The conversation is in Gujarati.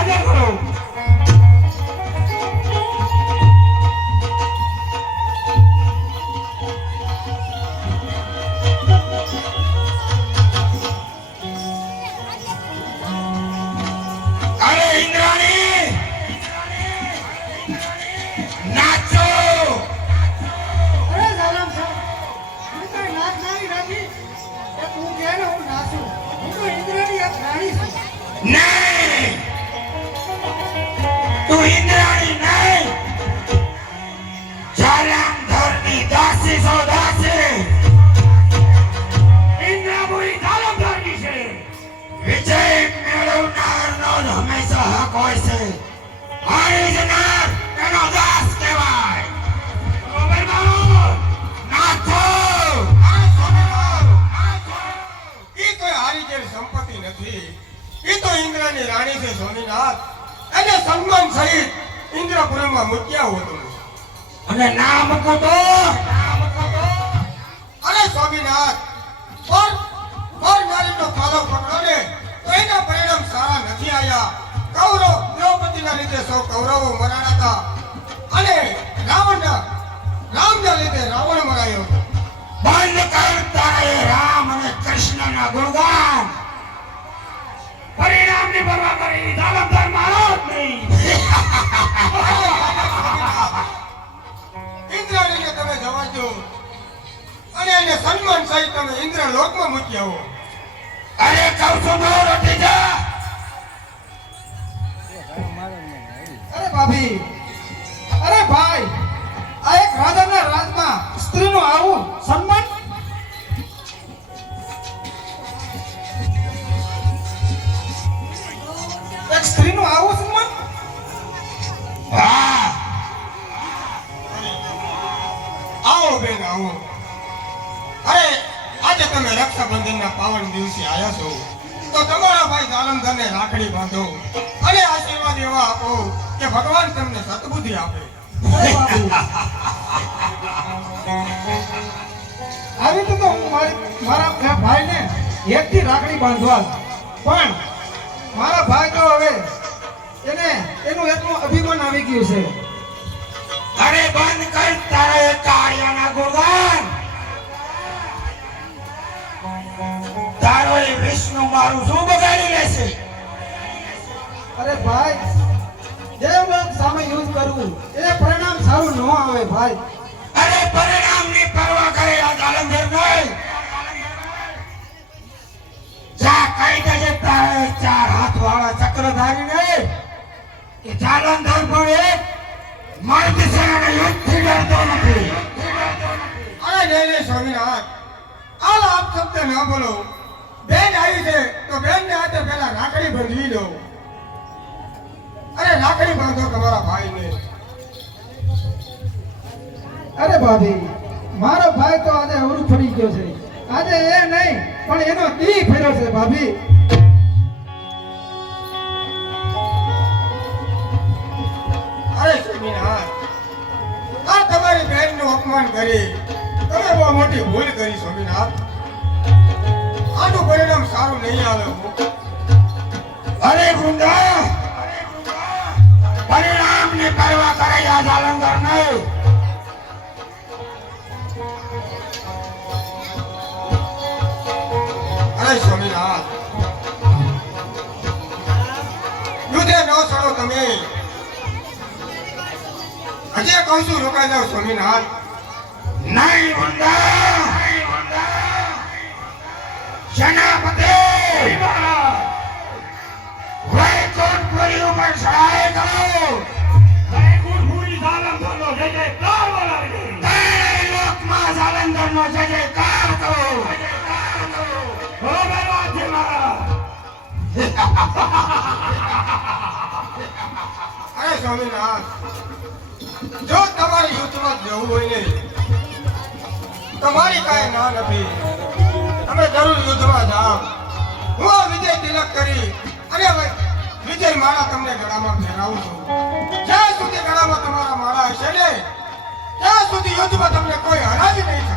હાજર કરો. અરે ઇન્દ્રાણી નાચો. અરે જાલમ સાહેબ હું કઈ નાચ નહીં રાખી એ તું કે ને હું નાચું હું તો ઇન્દ્રની એક રાણી છું નહીં તું ઇન્દ્રાણી નહીં જાલંધરની દાસી સો દાસી. ઇન્દ્રાપુરી જાલંધરની છે. વિજય મેળવનારનો જ હંમેશા હક હોય છે. હારી જનાર એનો દાસ કહેવાય. બરોબર બાળો? નાચો. એ કોઈ હારી જેવી સંપત્તિ નથી. એ તો ઇન્દ્રની રાણી છે સ્વામીનાથ. એને સન્માન સહિત ઇન્દ્રપુરીમાં મૂક્યા હતું. અને નામ મૂકો તો અરે સ્વામીનાથ પર નારીનો પાલો પકડો ને તો એના પરિણામ સારા નથી આવ્યા. કૌરવ દ્રૌપદીના લીધે સૌ કૌરવો મરાણા હતા અને રામના લીધે રાવણ મરાયો હતો. બંધ કર તારે રામ અને કૃષ્ણના ગુણગાન. પરિણામની પરવા કરી જાલંધર મારો જ નહીં. ઇન્દ્રાણીને તમે જવા દો અને એને સન્માન સહિત તમે ઇન્દ્ર લોકમાં મૂકી આવો. અરે કહું છું દૂર હટી જા. અરે ભાભી અરે ભાઈ આ એક રાજાના રાજમાં સ્ત્રીનું આવું સન્માન એક સ્ત્રીનું આવું સન્માન હા આવો બેન આવો. અરે આજે તમે રક્ષાબંધનના પાવન દિવસે આવ્યા છો તો તમારા ભાઈ જાલંધરને રાખડી બાંધો અને આશીર્વાદ એવા આપો કે ભગવાન તમને સદબુદ્ધિ આપે. અરે બાબુ આવી તો હું મારા ભાઈને એકથી રાખડી બાંધવા પણ મારા ભાઈ તો હવે એનું એટલું અભિમાન આવી ગયું છે. અરે બંધ કર તારે કાળિયાના ગુણગાન. તારો એ વિષ્ણુ મારું શું બગાડી લેશે? અરે ભાઈ દેવલોક સામે યુદ્ધ કરવું એ પરિણામ સારું ન આવે ભાઈ. અરે પરિણામની પરવા કરે આ જાલંધર નહીં. જા કઈ દેજે તારે ચાર હાથવાળા ચક્રધારીને કે જાલંધર પણ એક મર્દ છે અને યુદ્ધથી ડરતો નથી. અરે નહીં સ્વામીનાથ આલ આપ શબ્દ ન બોલો. બેન આવી છે તો બેનને હાથે પહેલા રાખડી બાંધી દો. અરે રાખડી બાંધો તમારા ભાઈને. અરે ભાભી મારો ભાઈ તો આજે અવરું ફરી ગયો છે. આજે એ નહીં પણ એનો દી ફેર્યો છે ભાભી. અરે સ્વામીનાથ આ તમારી બહેનનું અપમાન કરી તમે બહુ મોટી ભૂલ કરી સ્વામીનાથ. આનું પરિણામ સારું નહીં આવે. અરે ગુંડા પરિણામની પરવા કરે આ જાલંધર નહીં. અરે સ્વામીનાથ યુદ્ધે ન છોડો તમે. હજી કહું છું રોકાઈ જાઓ સ્વામીનાથ. નહીં ગુંડા સેનાપતિ વૈકુંઠપુરી ઉપર ચડાઈ કરો. વૈકુંઠપુરી જાલંધરનો જય જયકાર બોલાવી. ત્રણેય લોકમાં જાલંધરનો જય જયકાર કરો. બરોબર વાત છે મારા. અરે સ્વામીનાથ જો તમારે યુદ્ધમાં જવું હોય ને તમારી કાંઈ ના નથી. તમે જરૂર યુદ્ધમાં જાઓ. હું વિજય તિલક કરી અને વિજય માળા તમને ગળામાં ફેરાવું છું. જ્યાં સુધી ગળામાં તમારા માળા હશે ને ત્યાં સુધી યુદ્ધમાં તમને કોઈ હરાવી નહીં શકે.